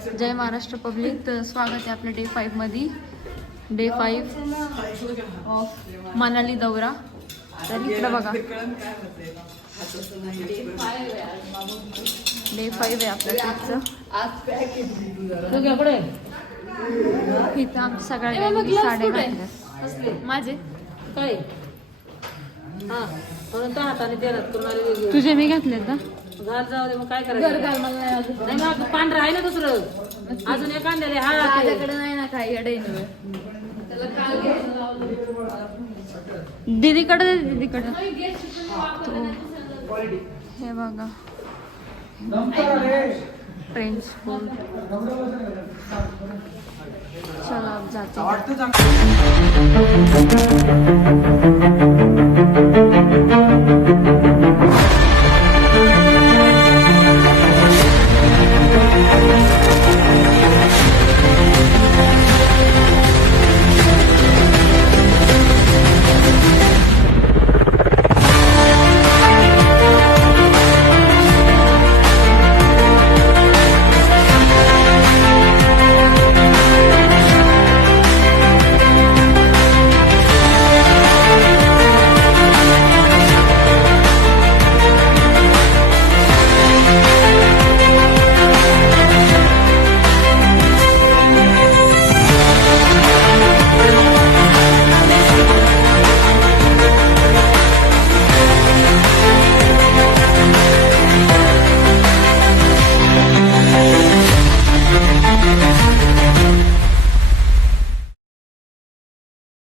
जय Maharashtra public. तर स्वागत आहे आपल्या डे 5 मध्ये. डे 5 ऑफ मनाली दौरा. तर इकडे बघा, डे 5 आहे आपल्या ट्रिपचं. इथं आमच्या सगळ्या साड्या घातल्या माझे काय म्हणून तर हाताने देण्यात करून आले. तुझे मी घातले का? घाल जाऊ दे, मग काय करायचं. नाही मग पांढरा आहे ना दुसरं अजून एक आणलेले. हा माझ्याकडे नाही ना काही अडे. दीदीकडे दीदीकडे हे बघा, फ्रेंच फूड. चला अब जाते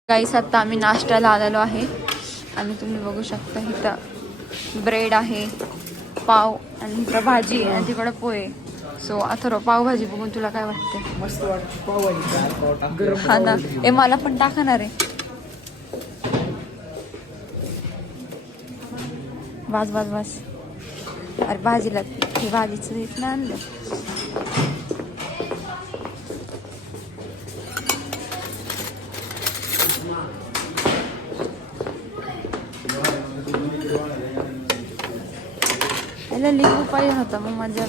गाईस. आता आम्ही नाश्त्याला आलेलो आहे आणि तुम्ही बघू शकता इथं ब्रेड आहे, पाव आणि इथं भाजी आहे आणि तिकडं पोहे. सो अथर्व, पावभाजी बघून तुला काय वाटते? मस्त वाटते पावभाजी. हा ना, हे मला पण टाकणार आहे. वाज वाज वाज. अरे भाजीला ही भाजीचं रीत नाही आणलं. याला लिंबू पाहिजे होता मग माझ्या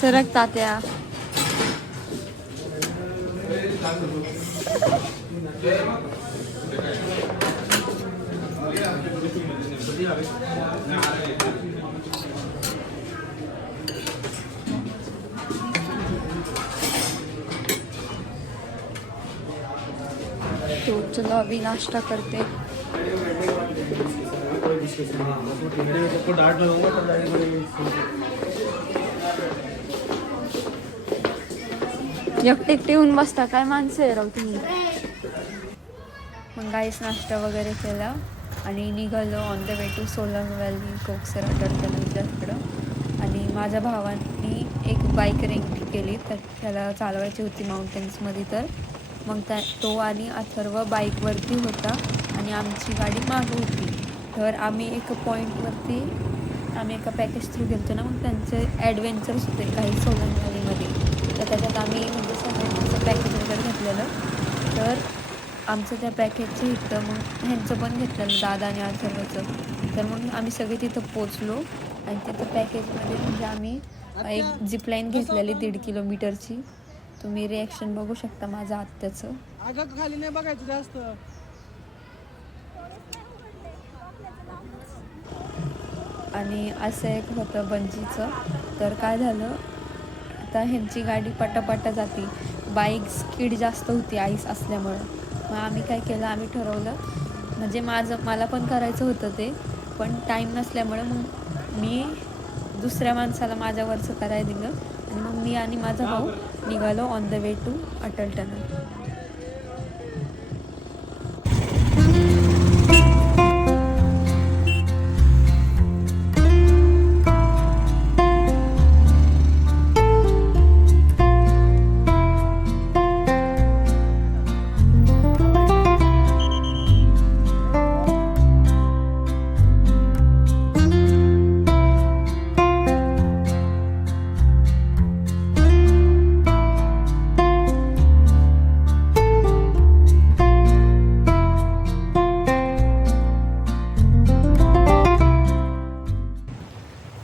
सरक तात्या. तो चलो अभी नाश्ता करते. एकटे एकटे येऊन बसता काय माणसं आहे राव तुम्ही. मग गाईस नाश्ता वगैरे केला आणि निघालो on the way to Solang valley, Koksar Atal तिकडं. आणि माझ्या भावाने एक बाईक रेंट केली, तर त्याला चालवायची होती माउंटेन्समध्ये. तर मग तो आणि अथर्व बाईकवरती होता आणि आमची गाडी मागं होती. तर आम्ही एका पॉईंटवरती आम्ही एका पॅकेज थ्रू गेलो ना, मग त्यांचे ॲडव्हेंचर्स होते काही सोलंग व्हॅलीमध्ये. तर त्याच्यात आम्ही म्हणजे सगळ्यांचं पॅकेज वगैरे घेतलेलं. तर आमचं त्या पॅकेजचं इथं मग ह्यांचं पण घेतलेलं, दादा आणि अथर्वचं. तर मग आम्ही सगळे तिथं पोचलो आणि तिथं पॅकेजमध्ये म्हणजे आम्ही एक झिपलाईन घेतलेली 1.5 किलोमीटरची. तुम्ही रिॲक्शन बघू शकता माझं आत्याचं. खाली नाही बघायचं जास्त. आणि असं एक होतं बंजीचं. तर काय झालं, आता ह्यांची गाडी पटापटा जाते, बाईक स्पीड जास्त होती आईस असल्यामुळं. मग आम्ही काय केलं, आम्ही ठरवलं म्हणजे मला पण करायचं होतं ते, पण टाईम नसल्यामुळं मग मी दुसऱ्या माणसाला माझ्यावरचं करायला दिलं आणि मग मी आणि माझा भाऊ निघालो on the way to Atal tunnel.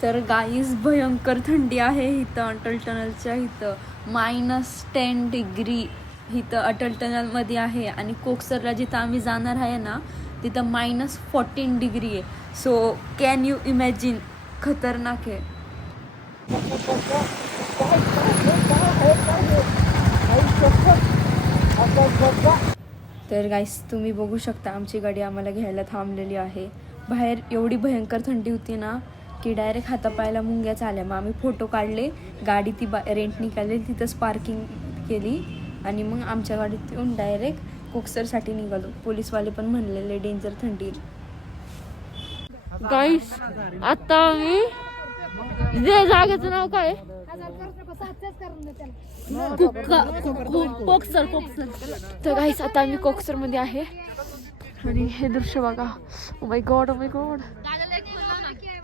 तर गाईस भयंकर थंडी आहे इथं अटल टनलच्या इथं. -10 डिग्री इथं अटल टनलमध्ये आहे. आणि कोकसरला जिथं आम्ही जाणार आहे ना तिथं -14 डिग्री आहे. सो कॅन यू इमॅजिन, खतरनाक आहे. तर गाईस तुम्ही बघू शकता आमची गाडी आम्हाला घ्यायला थांबलेली आहे. बाहेर एवढी भयंकर थंडी होती ना की डायरेक्ट हातापायाला मुंग्याच आल्या. मग आम्ही फोटो काढले, गाडी ती रेंट निघाली, तिथंच पार्किंग केली आणि मग आमच्या गाडीत येऊन डायरेक्ट कोकसरसाठी निघालो. पोलीसवाले पण म्हणलेले डेंजर थंडी. गाईस आता आम्ही जागेचं नाव काय? कोकसर. तर गाईस आता आम्ही कोकसर मध्ये आहे आणि हे दृश्य बघा. ओ माय गॉड,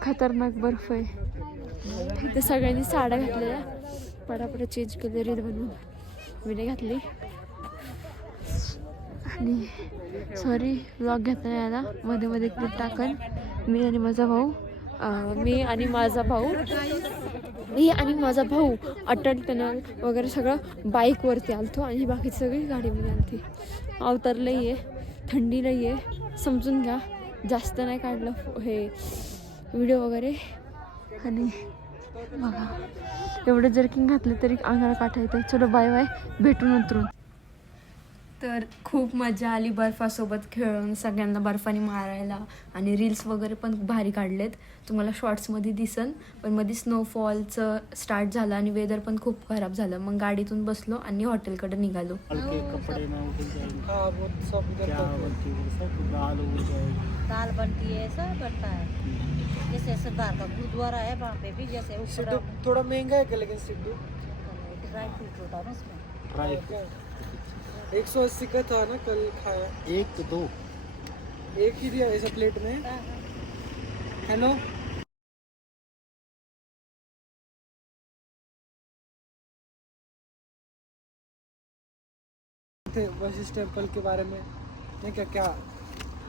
खतरनाक बर्फ आहे. इथे सगळ्यांनी साड्या घातलेल्या, पटापट चेंज केले रील बनवून. मी नाही घातली आणि सॉरी व्लॉग घेता नाही आला, मध्ये क्लिप टाकन. मी आणि माझा भाऊ अटल टनल वगैरे सगळं बाईकवरती आलतो आणि बाकी सगळी गाडीमध्ये आलती. अवतार लई आहे, थंडी लई आहे, समजून घ्या. जास्त नाही काढलं हे व्हिडिओ वगैरे. आणि बघा एवढं जर्किंग घातलं तरी अंगाला काटा येतं. चलो बाय बाय, भेटून उतरून. तर खूप मजा आली बर्फासोबत खेळून, सगळ्यांना बर्फाने मारायला. आणि रील्स वगैरे पण भारी काढलेत, तुम्हाला शॉर्ट्समध्ये दिसन. पण मध्ये स्नोफॉलचं स्टार्ट झालं आणि वेदर पण खूप खराब झालं. मग गाडीतून बसलो आणि हॉटेलकडे निघालो. दाल बनती है, सब बनता है. जैसे सरदार का गुरुद्वारा है वहाँ पे भी, जैसे ऊपर थोड़ा महंगा है क्या लेकिन सिड्डू? ड्राई फ्रूट होता है ना उसमें. 180 का था ना कल खाया. 1 तो 2 एक ही दिया ऐसा प्लेट में. हेलो थे वशिष्ठ टेम्पल के बारे में. नहीं क्या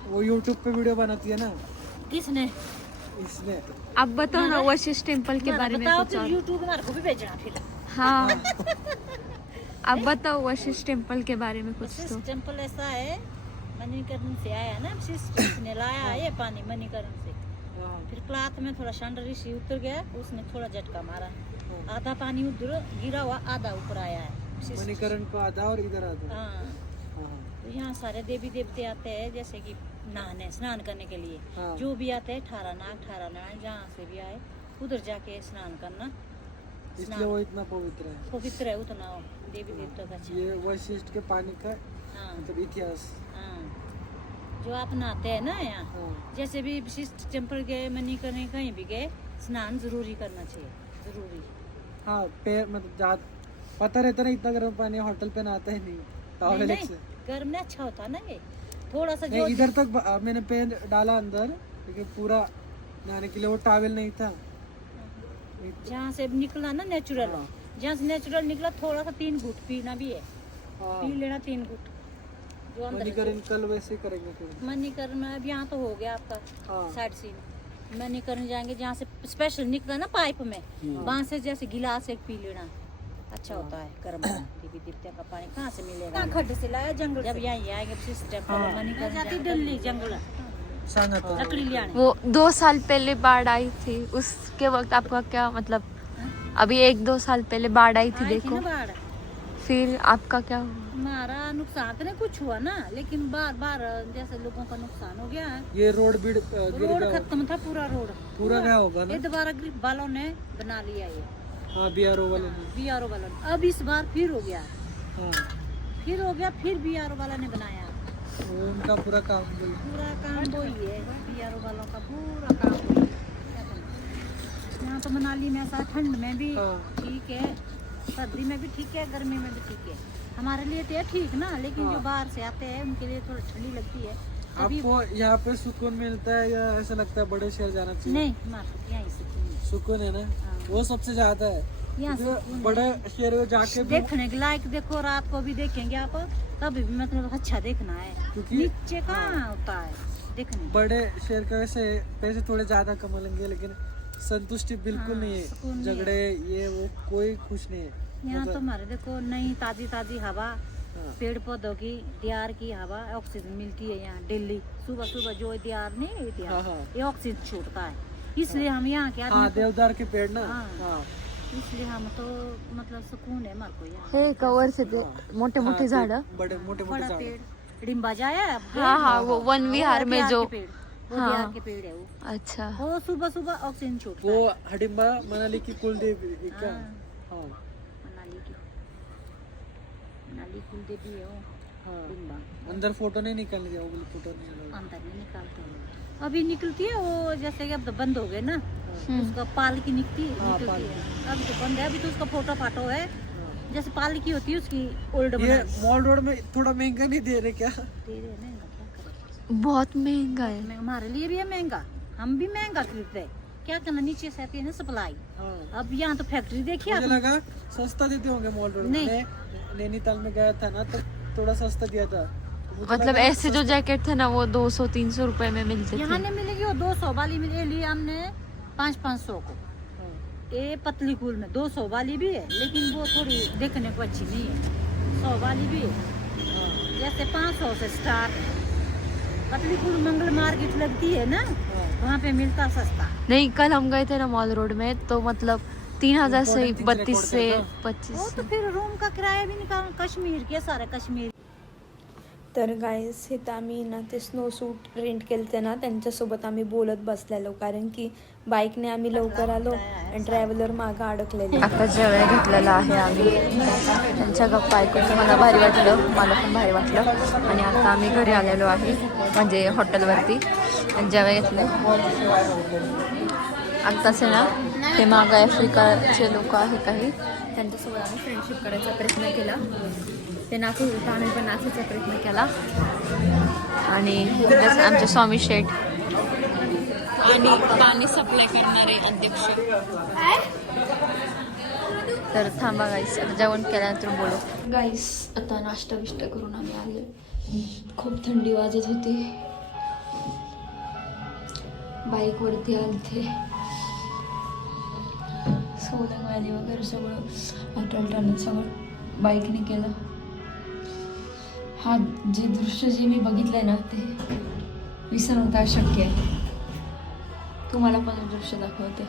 वो यूट्यूब पे वीडियो बनाती है ना, किसने? इसने. आप बताओ ना वशिष्ठ टेम्पल के बारे में बताओ कुछ फिर, और. यूट्यूब हमारे को भी भेजना फिर. हाँ आप बताओ वशिष्ठ टेम्पल के बारे में कुछ तो. वशिष्ठ टेम्पल ऐसा है, मणिकर्ण से आया ना, वशिष्ठ ने लाया है ये पानी मणिकर्ण से. हाँ. फिर क्लाथ में थोड़ा शांड ऋषि उतर गया, उसने थोड़ा झटका मारा, आधा पानी उधर गिरा हुआ, आधा ऊपर आया है. वशिष्ठ. मणिकर्ण को आधा और इधर आधा. हाँ, हाँ. तो यहाँ सारे देवी देवते आते हैं, जैसे कि नहाने स्नान करने के लिए. हाँ. जो भी आते हैं 18 नाग जहाँ से भी आए उधर जाके स्नान करना. इसलिए वो इतना पवित्र है. पवित्र है उतना देवी देवता का. ये वशिष्ठ के पानी का हाँ मतलब इतिहास. हाँ, जो आप नहाते हैं ना यहाँ, हाँ. जैसे भी विशिष्ट टेम्पल गए, मणिकर्ण कहीं भी गए, स्नान जरूरी करना चाहिए, जरूरी. हाँ पैर मतलब जा पता रहता ना इतना गर्म पानी होटल पे नहाता ही नहीं. टॉवल नहीं, से गर्म में अच्छा होता ना ये, थोड़ा सा नहीं, जो इधर तक मैंने पैर डाला अंदर, लेकिन पूरा नहाने के लिए वो टॉवल नहीं था. जहाँ से निकला ना नेचुरल, हाँ. जहाँ से नेचुरल निकला थोड़ा सा 3 घूट पीना भी है, हाँ. पी लेना 3 घूट. जो अंदर मणिकर्ण कल वैसे ही करेंगे फिर. मणिकर्ण में अब यहाँ तो हो गया आपका हाँ. Side scene. मणिकर्ण जाएंगे जहाँ से स्पेशल निकला ना पाइप में, वहाँ से जैसे गिलास एक पी लेना, अच्छा होता है. गर्म देवी देवता का पानी कहाँ से मिलेगा? खड्डे से लाया जंगल. जब यहाँ आएंगे मणिकर्ण जाती दिल्ली जंगल सांगा तो. लकड़ी ले आने. वो 2 साल पहले बाढ़ आई थी, उसके वक्त आपका क्या मतलब, अभी 1-2 साल पहले बाढ़ आई थी आई थी देखो, ना बाढ़, फिर आपका क्या हुआ? हमारा नुकसान तो नहीं कुछ हुआ ना, लेकिन बार बार जैसे लोगों का नुकसान हो गया है. ये रोड भी गिर रोड गया. खत्म था पूरा रोड, पूरा गया होगा ये ना. दोबारा ग्रिप वालों ने बना लिया ये. हाँ BRO वाले ने. BRO वालों ने. अब इस बार फिर हो गया, हाँ. फिर BRO वाला ने बनाया. वो उनका पूरा काम वही. पूरा काम वही है, BRO वालों का पूरा काम वही है. यहाँ तो मनाली में ऐसा ठंड में भी हाँ. ठीक है, सर्दी में भी ठीक है, गर्मी में भी ठीक है. हमारे लिए तो है ठीक ना, लेकिन हाँ. जो बाहर से आते हैं उनके लिए थोड़ी ठंडी लगती है. अभी आपको यहाँ पे सुकून मिलता है या ऐसा लगता है बड़े शहर जाना चाहिए? नहीं, हमारे को यहीं से सुकून है ना. हाँ. वो सबसे ज्यादा है. यहाँ क्योंकि सुकून बड़े शहर में जाके भी देखने के लायक. देखो रात को भी देखेंगे आप, तभी भी मतलब अच्छा देखना है, क्योंकि नीचे कहाँ होता है देखने. बड़े शहर का वैसे पैसे थोड़े ज्यादा कमा लेंगे, लेकिन संतुष्टि बिल्कुल नहीं सुकून है, नहीं झगड़े ये वो कोई खुश नहीं है। यहाँ तो हमारे देखो नई ताजी ताजी हवा, हाँ। पेड़ पौधों की, दियार की हवा, ऑक्सीजन मिलती है यहाँ डेली। सुबह सुबह जो दियार नहीं है हाँ, दियार, हाँ। ये ऑक्सीजन छोड़ता है, इसलिए हम यहाँ के हाँ आदमी को- देवदार के पेड़ ना। हाँ। हाँ इसलिए हम तो मतलब सुकून है हमारे को यहाँ। हे कवरचे ते मोठे मोठे हाँ, झाड बड़े मोटे मोटे बड़ा झाड़। पेड़ डिम्बा जाया है अब। हाँ हाँ वो वन विहार वो में दियार जो के पेड़, वो हाँ। दियार के पेड़ है वो। अच्छा वो सुबह सुबह ऑक्सीजन छोड़ता वो है। हडिम्बा मनाली की कुलदेवी क्या? हाँ। हाँ मनाली की, मनाली कुलदेवी है वो हाँ। डिम्बा। अंदर फोटो नहीं निकालने दिया, वो बोले फोटो नहीं allowed। अंदर नहीं निकालते हैं। अभी निकलती है वो, जैसे कि अब तो बंद हो गए ना, उसका पालकी निकलती हाँ, निकलती पालकी। है। अभी तो बंद है, अभी तो उसका फोटो फाटो है, हाँ। जैसे पालकी होती है उसकी ओल्ड ये बना मॉल रोड में थोड़ा महंगा नहीं दे रहे क्या? दे रहे हैं ना, क्या करें। बहुत महंगा है हमारे लिए भी है महंगा, हम भी महंगा खरीदते हैं, क्या करना, नीचे से आती है ना सप्लाई। हाँ। अब यहाँ तो फैक्ट्री देखिए मुझे आप। लगा सस्ता देते होंगे मॉल रोड में। नहीं। मैं नैनीताल में गया था ना तो थोड़ा सस्ता दिया था, तो मुझे मतलब लगा ऐसे जो जैकेट थे ना वो 200-300 रुपए में मिलते यहाँ थे। नहीं मिलेगी, वो 200 वाली मिले ली हमने 500 को। हाँ। ये पतली कूल में 200 वाली भी है, लेकिन वो थोड़ी देखने को अच्छी नहीं है। 100 वाली भी है, हाँ। जैसे 500 से स्टार्ट है। पतली कूल मंगल मार्केट लगती है ना, हाँ। वहाँ पे मिलता सस्ता। नहीं कल हम गए थे ना मॉल रोड में तो मतलब 3000 से Important things 32 record से करना। 25 वो से। तो फिर रूम का किराया भी निकाल, कश्मीर के सारे कश्मीर। तर गाईस इथं आम्ही ना ते स्नो सूट रेंट केलते ना त्यांच्यासोबत आम्ही बोलत बसलेलो कारण की बाईकने आम्ही लवकर आलो आणि ट्रॅव्हलर मागं अडकलेले. आता जेवण घेतलेलं आहे आम्ही, त्यांच्या गप्पा ऐकून मला भारी वाटलं, मला पण भारी वाटलं. आणि आता आम्ही घरी आलेलो आहे म्हणजे हॉटेलवरती आणि जेवण घेतलं. आत्ताच आहे ना ते मागं आफ्रिकाचे लोक आहे काही, त्यांच्यासोबत आम्ही फ्रेंडशिप करायचा प्रयत्न केला. ते नाचत होतं, आम्ही पण नाचायचा प्रयत्न केला. आणि आमचे स्वामी शेठ आणि पाणी सप्लाय करणारे अध्यक्ष. तर थांबा गाईस, आता जेवण केल्यानंतर बोलू. गाईस आता नाश्ता बिष्टा करून आम्ही आले. खूप थंडी वाजत होती, बाईकवरती आलते. सोलंग व्हॅली वगैरे सगळं अटल टनल सगळं बाईकने केलं. हा जे दृश्य जे मी बघितलंय ना ते विसरणं काय शक्य आहे. तुम्हाला पण दृश्य दाखवते.